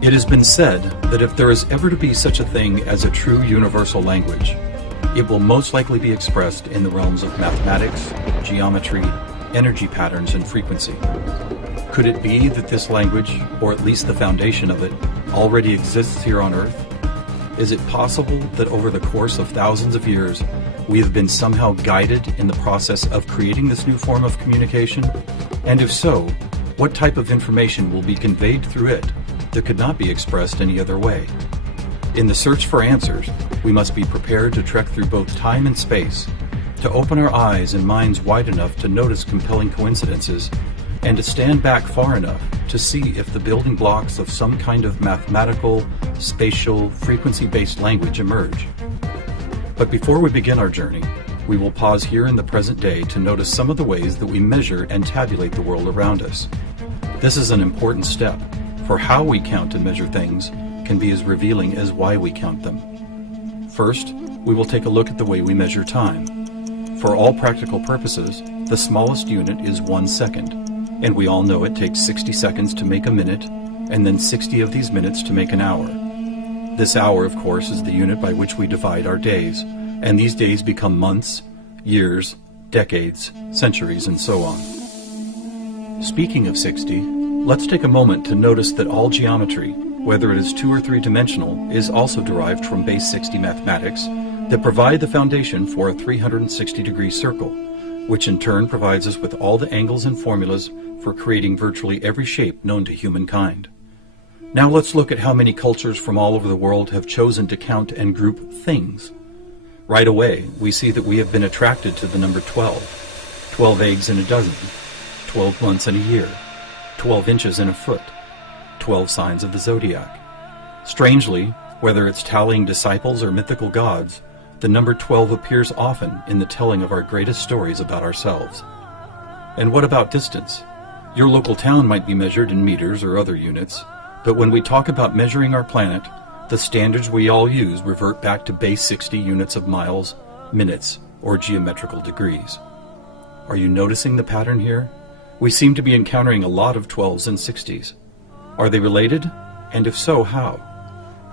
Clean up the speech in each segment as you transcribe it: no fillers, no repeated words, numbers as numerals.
It has been said that if there is ever to be such a thing as a true universal language, it will most likely be expressed in the realms of mathematics, geometry, energy patterns, and frequency. Could it be that this language, or at least the foundation of it, already exists here on Earth? Is it possible that over the course of thousands of years, we have been somehow guided in the process of creating this new form of communication? And if so, what type of information will be conveyed through it that could not be expressed any other way? In the search for answers, we must be prepared to trek through both time and space, to open our eyes and minds wide enough to notice compelling coincidences, and to stand back far enough to see if the building blocks of some kind of mathematical, spatial, frequency-based language emerge. But before we begin our journey, we will pause here in the present day to notice some of the ways that we measure and tabulate the world around us. This is an important step, for how we count and measure things can be as revealing as why we count them. First, we will take a look at the way we measure time. For all practical purposes, the smallest unit is 1 second, and we all know it takes 60 seconds to make a minute, and then 60 of these minutes to make an hour. This hour, of course, is the unit by which we divide our days, and these days become months, years, decades, centuries, and so on. Speaking of 60, let's take a moment to notice that all geometry, whether it is 2 or 3 dimensional, is also derived from base 60 mathematics that provide the foundation for a 360-degree circle, which in turn provides us with all the angles and formulas for creating virtually every shape known to humankind. Now let's look at how many cultures from all over the world have chosen to count and group things. Right away, we see that we have been attracted to the number 12. 12 eggs in a dozen, 12 months in a year, 12 inches in a foot, 12 signs of the zodiac. Strangely, whether it's tallying disciples or mythical gods, the number 12 appears often in the telling of our greatest stories about ourselves. And what about distance? Your local town might be measured in meters or other units, but when we talk about measuring our planet, the standards we all use revert back to base 60 units of miles, minutes, or geometrical degrees. Are you noticing the pattern here? We seem to be encountering a lot of 12s and 60s. Are they related? And if so, how?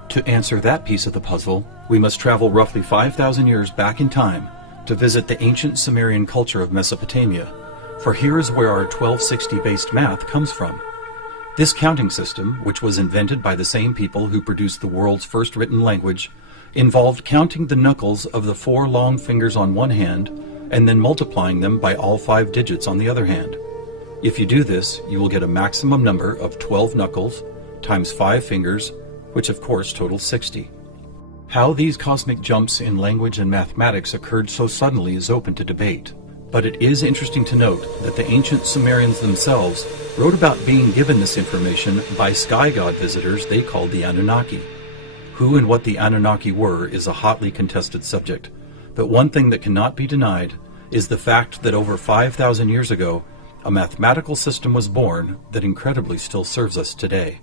To answer that piece of the puzzle, we must travel roughly 5,000 years back in time to visit the ancient Sumerian culture of Mesopotamia, for here is where our 1260-based math comes from. This counting system, which was invented by the same people who produced the world's first written language, involved counting the knuckles of the 4 long fingers on one hand and then multiplying them by all 5 digits on the other hand. If you do this, you will get a maximum number of 12 knuckles times 5 fingers, which of course totals 60. How these cosmic jumps in language and mathematics occurred so suddenly is open to debate. But it is interesting to note that the ancient Sumerians themselves wrote about being given this information by sky god visitors they called the Anunnaki. Who and what the Anunnaki were is a hotly contested subject, but one thing that cannot be denied is the fact that over 5,000 years ago, a mathematical system was born that incredibly still serves us today.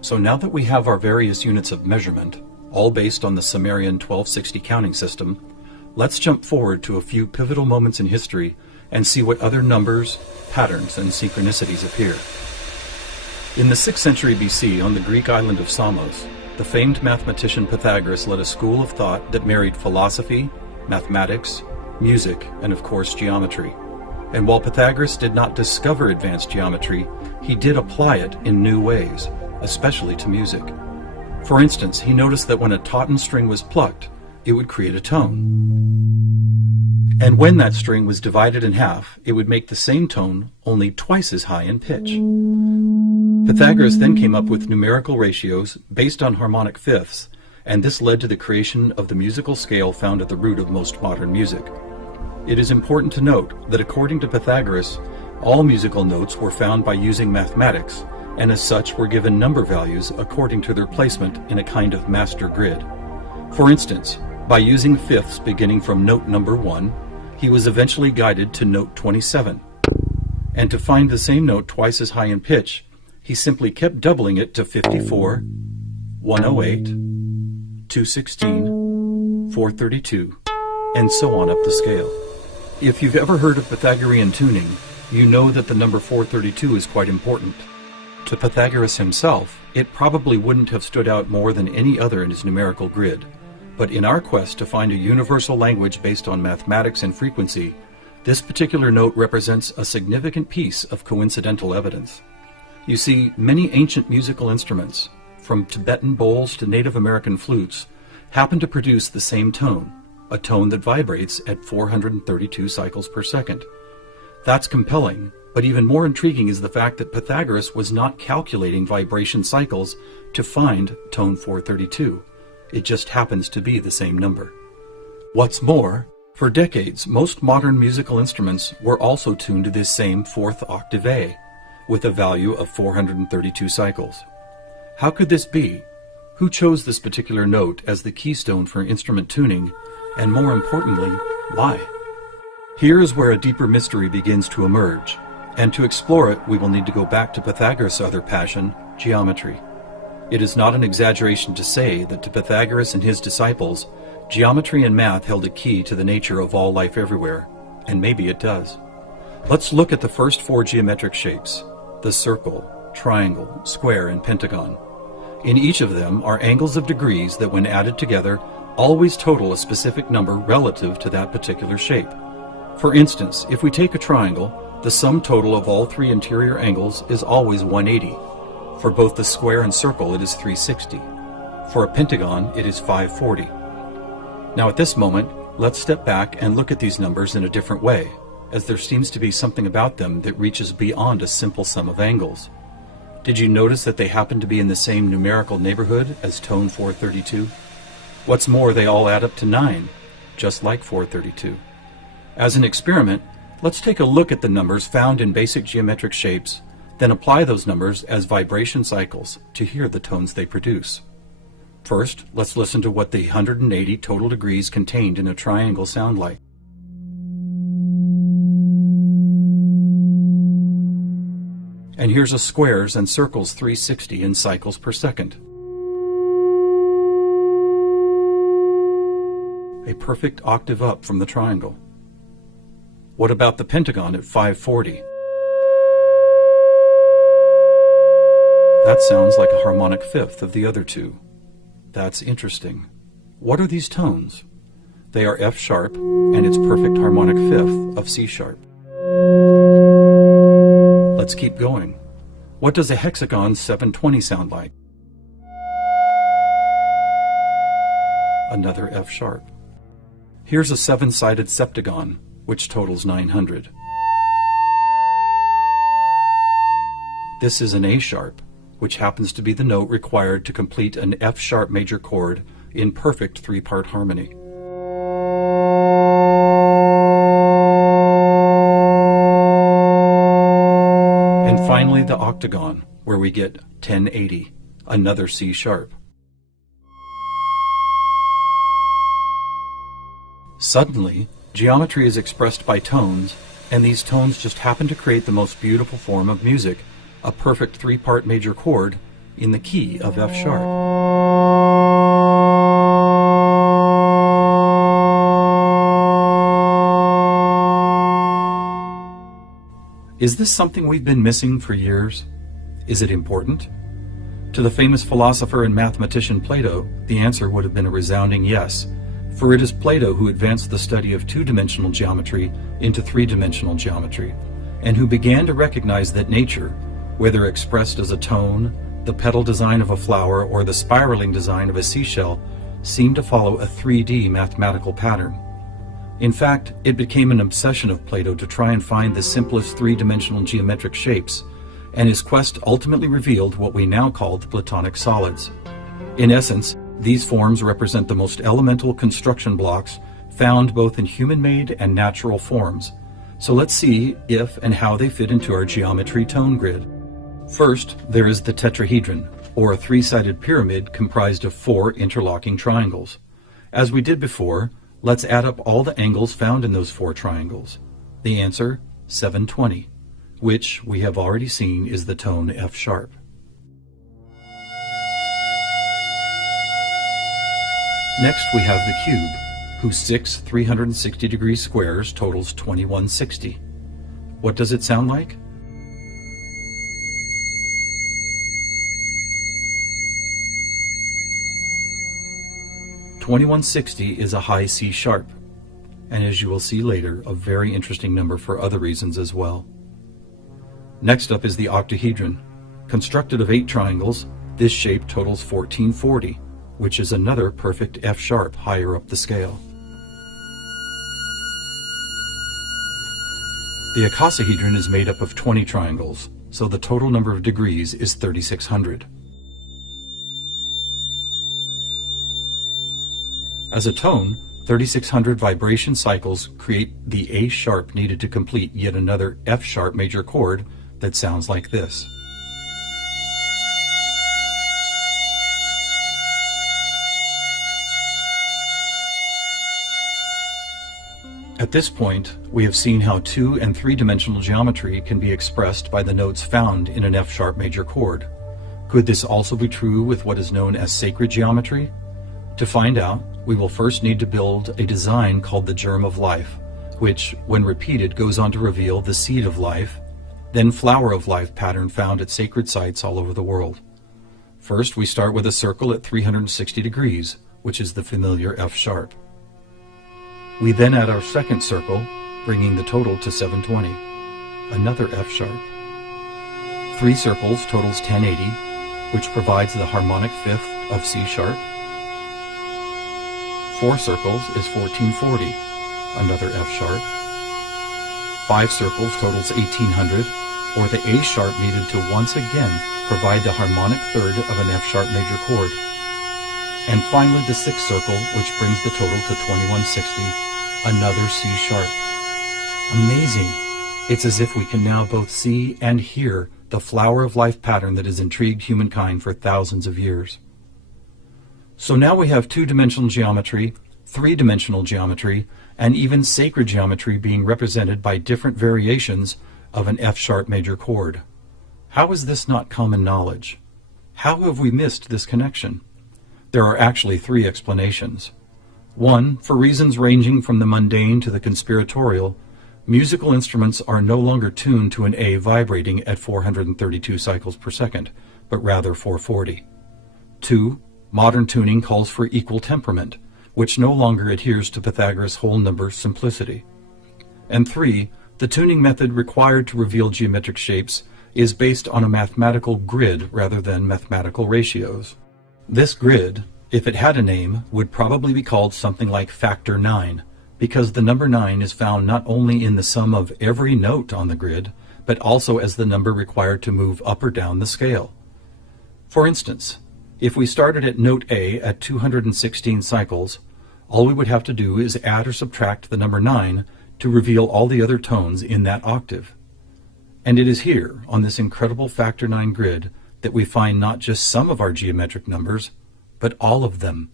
So now that we have our various units of measurement, all based on the Sumerian 1260 counting system, let's jump forward to a few pivotal moments in history and see what other numbers, patterns, and synchronicities appear. In the 6th century BC, on the Greek island of Samos, the famed mathematician Pythagoras led a school of thought that married philosophy, mathematics, music, and of course geometry. And while Pythagoras did not discover advanced geometry, he did apply it in new ways, especially to music. For instance, he noticed that when a tauten string was plucked, it would create a tone. And when that string was divided in half, it would make the same tone only twice as high in pitch. Pythagoras then came up with numerical ratios based on harmonic fifths, and this led to the creation of the musical scale found at the root of most modern music. It is important to note that according to Pythagoras, all musical notes were found by using mathematics, and as such were given number values according to their placement in a kind of master grid. For instance, by using fifths beginning from note number 1, he was eventually guided to note 27. And to find the same note twice as high in pitch, he simply kept doubling it to 54, 108, 216, 432, and so on up the scale. If you've ever heard of Pythagorean tuning, you know that the number 432 is quite important. To Pythagoras himself, it probably wouldn't have stood out more than any other in his numerical grid. But in our quest to find a universal language based on mathematics and frequency, this particular note represents a significant piece of coincidental evidence. You see, many ancient musical instruments, from Tibetan bowls to Native American flutes, happen to produce the same tone, a tone that vibrates at 432 cycles per second. That's compelling, but even more intriguing is the fact that Pythagoras was not calculating vibration cycles to find tone 432. It just happens to be the same number. What's more, for decades, most modern musical instruments were also tuned to this same fourth octave A, with a value of 432 cycles. How could this be? Who chose this particular note as the keystone for instrument tuning, and more importantly, why? Here is where a deeper mystery begins to emerge, and to explore it we will need to go back to Pythagoras' other passion, geometry. It is not an exaggeration to say that to Pythagoras and his disciples, geometry and math held a key to the nature of all life everywhere, and maybe it does. Let's look at the first four geometric shapes, the circle, triangle, square, and pentagon. In each of them are angles of degrees that, when added together, always total a specific number relative to that particular shape. For instance, if we take a triangle, the sum total of all three interior angles is always 180. For both the square and circle, it is 360. For a pentagon, it is 540. Now at this moment, let's step back and look at these numbers in a different way, as there seems to be something about them that reaches beyond a simple sum of angles. Did you notice that they happen to be in the same numerical neighborhood as tone 432? What's more, they all add up to 9, just like 432. As an experiment, let's take a look at the numbers found in basic geometric shapes, then apply those numbers as vibration cycles to hear the tones they produce. First, let's listen to what the 180 total degrees contained in a triangle sound like. And here's a squares and circles 360 in cycles per second. A perfect octave up from the triangle. What about the pentagon at 540? That sounds like a harmonic fifth of the other two. That's interesting. What are these tones? They are F sharp and its perfect harmonic fifth of C sharp. Let's keep going. What does a hexagon 720 sound like? Another F sharp. Here's a seven-sided septagon, which totals 900. This is an A sharp, which happens to be the note required to complete an F sharp major chord in perfect three-part harmony. And finally the octagon, where we get 1080, another C sharp. Suddenly, geometry is expressed by tones, and these tones just happen to create the most beautiful form of music, a perfect three-part major chord in the key of F sharp. Is this something we've been missing for years? Is it important? To the famous philosopher and mathematician Plato, the answer would have been a resounding yes, for it is Plato who advanced the study of two-dimensional geometry into three-dimensional geometry, and who began to recognize that nature, whether expressed as a tone, the petal design of a flower, or the spiraling design of a seashell, seemed to follow a 3D mathematical pattern. In fact, it became an obsession of Plato to try and find the simplest three-dimensional geometric shapes, and his quest ultimately revealed what we now call the Platonic solids. In essence, these forms represent the most elemental construction blocks found both in human-made and natural forms. So let's see if and how they fit into our geometry tone grid. First, there is the tetrahedron, or a three-sided pyramid comprised of four interlocking triangles. As we did before, let's add up all the angles found in those four triangles. The answer, 720, which we have already seen is the tone F sharp. Next we have the cube, whose six 360-degree squares totals 2160. What does it sound like? 2160 is a high C sharp, and as you will see later, a very interesting number for other reasons as well. Next up is the octahedron. Constructed of 8 triangles, this shape totals 1440, which is another perfect F sharp higher up the scale. The icosahedron is made up of 20 triangles, so the total number of degrees is 3600. As a tone, 3600 vibration cycles create the A sharp needed to complete yet another F sharp major chord that sounds like this. At this point, we have seen how 2- and 3-dimensional geometry can be expressed by the notes found in an F sharp major chord. Could this also be true with what is known as sacred geometry? To find out, we will first need to build a design called the germ of life, which, when repeated, goes on to reveal the seed of life, then flower of life pattern found at sacred sites all over the world. First, we start with a circle at 360 degrees, which is the familiar F sharp. We then add our second circle, bringing the total to 720, another F sharp. 3 circles totals 1080, which provides the harmonic fifth of C sharp. 4 circles is 1440, another F sharp. 5 circles totals 1800, or the A sharp needed to once again provide the harmonic third of an F sharp major chord. And finally the 6th circle, which brings the total to 2160, another C sharp. Amazing! It's as if we can now both see and hear the flower of life pattern that has intrigued humankind for thousands of years. So now we have 2-dimensional geometry, 3-dimensional geometry, and even sacred geometry being represented by different variations of an F sharp major chord. How is this not common knowledge? How have we missed this connection? There are actually 3 explanations. 1, for reasons ranging from the mundane to the conspiratorial, musical instruments are no longer tuned to an A vibrating at 432 cycles per second, but rather 440. 2, modern tuning calls for equal temperament, which no longer adheres to Pythagoras' whole number simplicity. And 3, the tuning method required to reveal geometric shapes is based on a mathematical grid rather than mathematical ratios. This grid, if it had a name, would probably be called something like factor 9, because the number 9 is found not only in the sum of every note on the grid, but also as the number required to move up or down the scale. For instance, if we started at note A at 216 cycles, all we would have to do is add or subtract the number 9 to reveal all the other tones in that octave. And it is here, on this incredible factor 9 grid, that we find not just some of our geometric numbers, but all of them.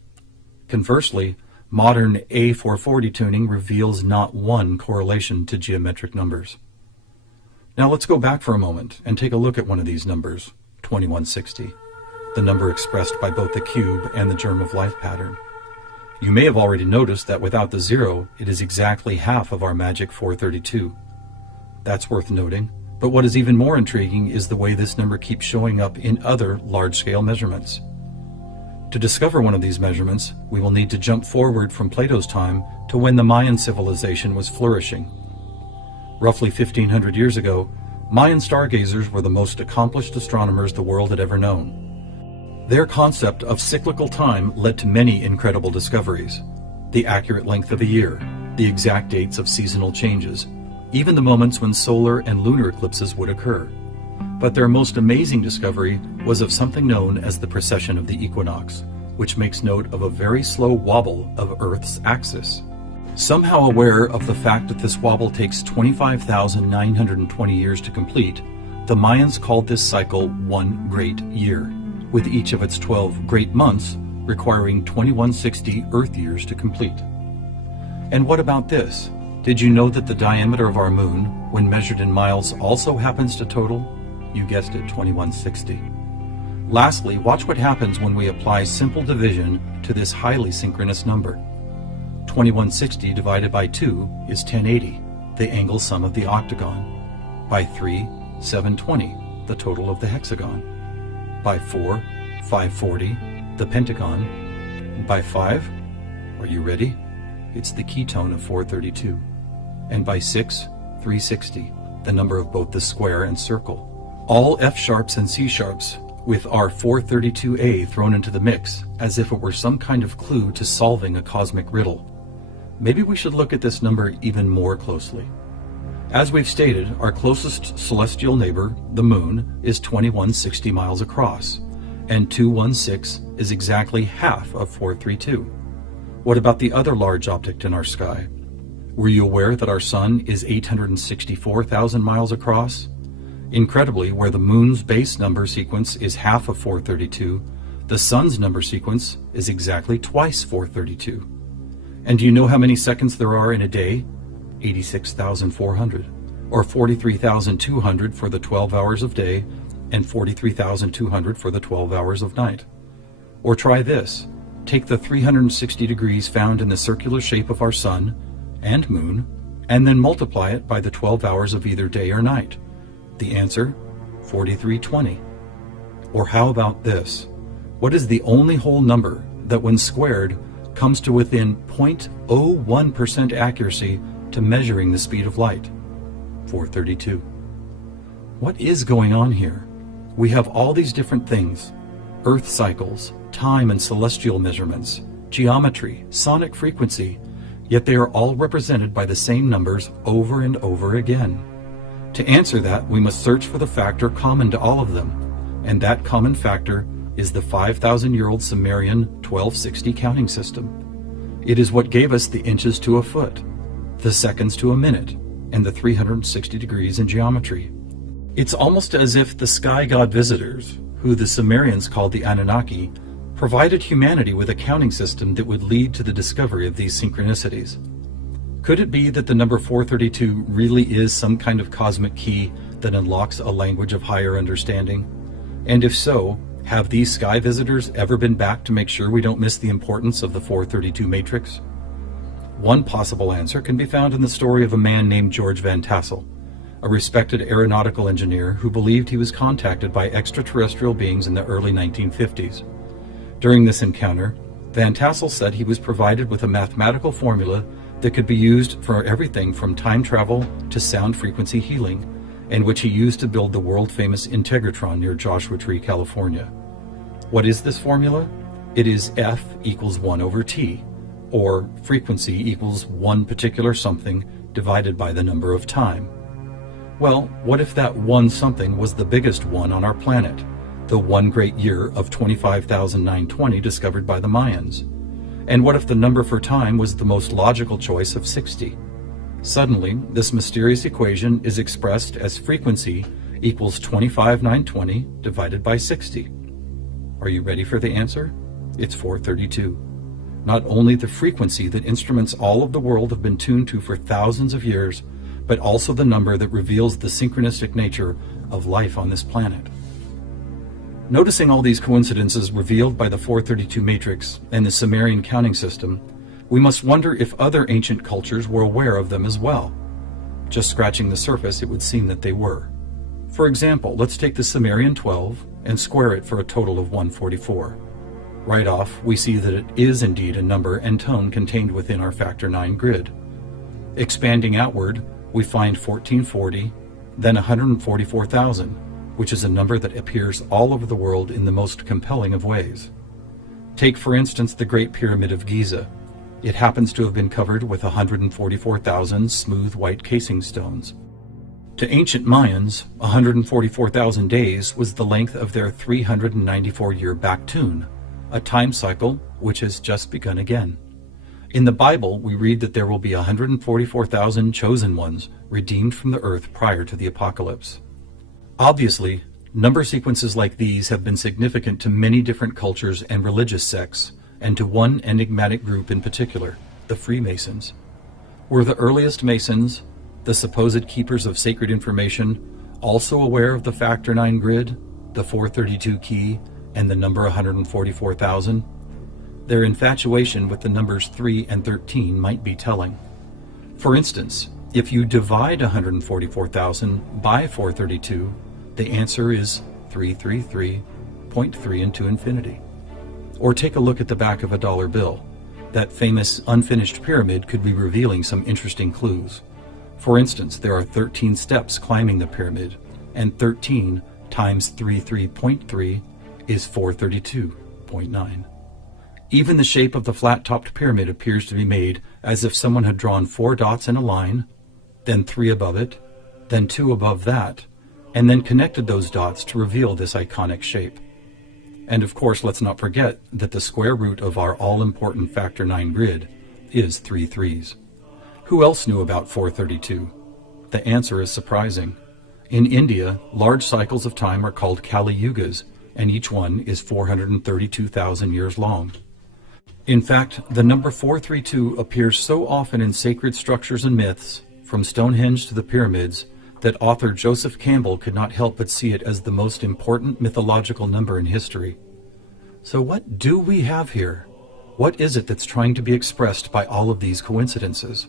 Conversely, modern A440 tuning reveals not one correlation to geometric numbers. Now let's go back for a moment and take a look at one of these numbers, 2160. The number expressed by both the cube and the germ of life pattern. You may have already noticed that without the 0, it is exactly half of our magic 432. That's worth noting, but what is even more intriguing is the way this number keeps showing up in other large-scale measurements. To discover one of these measurements, we will need to jump forward from Plato's time to when the Mayan civilization was flourishing. Roughly 1500 years ago, Mayan stargazers were the most accomplished astronomers the world had ever known. Their concept of cyclical time led to many incredible discoveries. The accurate length of a year, the exact dates of seasonal changes, even the moments when solar and lunar eclipses would occur. But their most amazing discovery was of something known as the precession of the equinox, which makes note of a very slow wobble of Earth's axis. Somehow aware of the fact that this wobble takes 25,920 years to complete, the Mayans called this cycle one great year, with each of its 12 great months requiring 2160 Earth years to complete. And what about this? Did you know that the diameter of our moon, when measured in miles, also happens to total? You guessed it, 2160. Lastly, watch what happens when we apply simple division to this highly synchronous number. 2160 divided by 2 is 1080, the angle sum of the octagon. By 3, 720, the total of the hexagon. By 4, 540, the pentagon. By 5, Are you ready? It's the ketone of 432. And by 6, 360, the number of both the square and circle. All F sharps and C sharps with our 432A thrown into the mix as if it were some kind of clue to solving a cosmic riddle. Maybe we should look at this number even more closely. As we've stated, our closest celestial neighbor, the Moon, is 2160 miles across, and 216 is exactly half of 432. What about the other large object in our sky? Were you aware that our Sun is 864,000 miles across? Incredibly, where the Moon's base number sequence is half of 432, the Sun's number sequence is exactly twice 432. And do you know how many seconds there are in a day? 86,400, or 43,200 for the 12 hours of day and 43,200 for the 12 hours of night. Or try this. Take the 360 degrees found in the circular shape of our Sun and Moon, and then multiply it by the 12 hours of either day or night. The answer, 4320. Or how about this? What is the only whole number that when squared comes to within 0.01% accuracy to measuring the speed of light? 432. What is going on here? We have all these different things: Earth cycles, time and celestial measurements, geometry, sonic frequency, yet they are all represented by the same numbers over and over again. To answer that, we must search for the factor common to all of them, and that common factor is the 5,000-year-old Sumerian 1260 counting system. It is what gave us the inches to a foot, the seconds to a minute, and the 360 degrees in geometry. It's almost as if the sky god visitors, who the Sumerians called the Anunnaki, provided humanity with a counting system that would lead to the discovery of these synchronicities. Could it be that the number 432 really is some kind of cosmic key that unlocks a language of higher understanding? And if so, have these sky visitors ever been back to make sure we don't miss the importance of the 432 matrix? One possible answer can be found in the story of a man named George Van Tassel, a respected aeronautical engineer who believed he was contacted by extraterrestrial beings in the early 1950s. During this encounter, Van Tassel said he was provided with a mathematical formula that could be used for everything from time travel to sound frequency healing, and which he used to build the world-famous Integratron near Joshua Tree, California. What is this formula? It is F equals 1 over T, or frequency equals one particular something divided by the number of time. Well, what if that one something was the biggest one on our planet, the one great year of 25,920 discovered by the Mayans? And what if the number for time was the most logical choice of 60? Suddenly, this mysterious equation is expressed as frequency equals 25,920 divided by 60. Are you ready for the answer? It's 432. Not only the frequency that instruments all of the world have been tuned to for thousands of years, but also the number that reveals the synchronistic nature of life on this planet. Noticing all these coincidences revealed by the 432 matrix and the Sumerian counting system, we must wonder if other ancient cultures were aware of them as well. Just scratching the surface, it would seem that they were. For example, let's take the Sumerian 12 and square it for a total of 144. Right off, we see that it is indeed a number and tone contained within our factor 9 grid. Expanding outward, we find 1440, then 144,000, which is a number that appears all over the world in the most compelling of ways. Take, for instance, the Great Pyramid of Giza. It happens to have been covered with 144,000 smooth white casing stones. To ancient Mayans, 144,000 days was the length of their 394-year Baktun, a time cycle which has just begun again. In the Bible, we read that there will be 144,000 chosen ones redeemed from the earth prior to the apocalypse. Obviously, number sequences like these have been significant to many different cultures and religious sects, and to one enigmatic group in particular, the Freemasons. Were the earliest Masons, the supposed keepers of sacred information, also aware of the factor 9 grid, the 432 key, and the number 144,000? Their infatuation with the numbers 3 and 13 might be telling. For instance, if you divide 144,000 by 432, the answer is 333.3 into infinity. Or take a look at the back of a dollar bill. That famous unfinished pyramid could be revealing some interesting clues. For instance, there are 13 steps climbing the pyramid, and 13 times 33.3 is 432.9. Even the shape of the flat-topped pyramid appears to be made as if someone had drawn 4 dots in a line, then 3 above it, then 2 above that, and then connected those dots to reveal this iconic shape. And of course, let's not forget that the square root of our all-important factor 9 grid is 3 threes. Who else knew about 432? The answer is surprising. In India, large cycles of time are called Kali Yugas, and each one is 432,000 years long. In fact, the number 432 appears so often in sacred structures and myths, from Stonehenge to the pyramids, that author Joseph Campbell could not help but see it as the most important mythological number in history. So what do we have here? What is it that's trying to be expressed by all of these coincidences?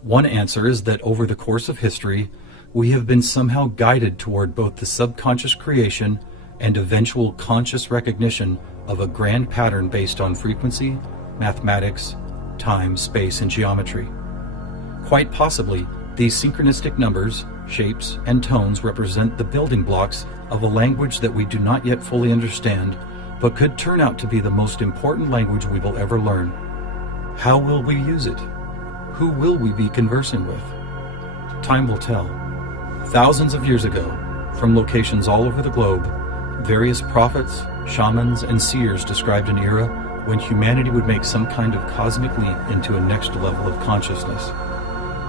One answer is that over the course of history, we have been somehow guided toward both the subconscious creation and eventual conscious recognition of a grand pattern based on frequency, mathematics, time, space, and geometry. Quite possibly, these synchronistic numbers, shapes, and tones represent the building blocks of a language that we do not yet fully understand, but could turn out to be the most important language we will ever learn. How will we use it? Who will we be conversing with? Time will tell. Thousands of years ago, from locations all over the globe, various prophets, shamans, and seers described an era when humanity would make some kind of cosmic leap into a next level of consciousness.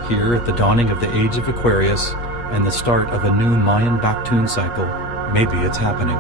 Here, at the dawning of the age of Aquarius and the start of a new Mayan Baktun cycle, maybe it's happening.